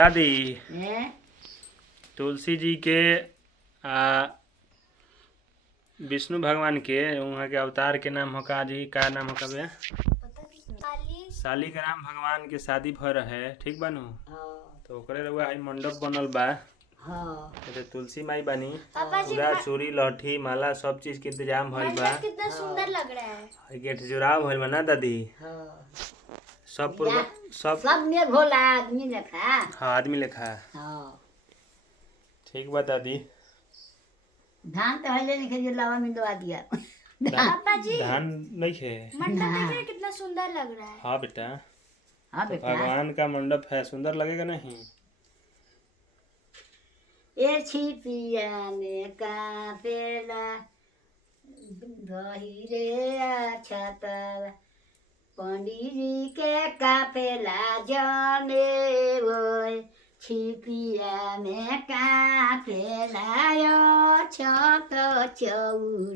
दादी हैं? तुलसी जी के विष्णु भगवान के वहाँ के अवतार के नाम होका जी का नाम होका बे शालिग्राम भगवान के शादी भ रहे ठीक बानू हाँ तो ओकरे रउआ हई मंडप बनल बा। हाँ एते तुलसी माई बानी पापा जी पूरा चूड़ी लठी माला सब चीज के इंतजाम भइल बा। मंडप कितना सुंदर लग रहा है। हई गेट जुड़ाव भइल बा ना दादी हाँ सब पूर्व सब सब में भोला आदमी देखा। हाँ आदमी लेखा हाँ ठीक बा दादी। धान तो हले नहीं खेलिए लावा में दवा दिया। पापा जी धान नहीं खे मंडप देखिए कितना सुंदर लग रहा है। हाँ बेटा हाँ तो बेटा भगवान का मंडप है सुंदर लगेगा नहीं। ये छिपिया में कापेला गहिरे अच्छा तर पंडित जी के कापेला जाने वो छिपिया में कापेला यो छत चौरा।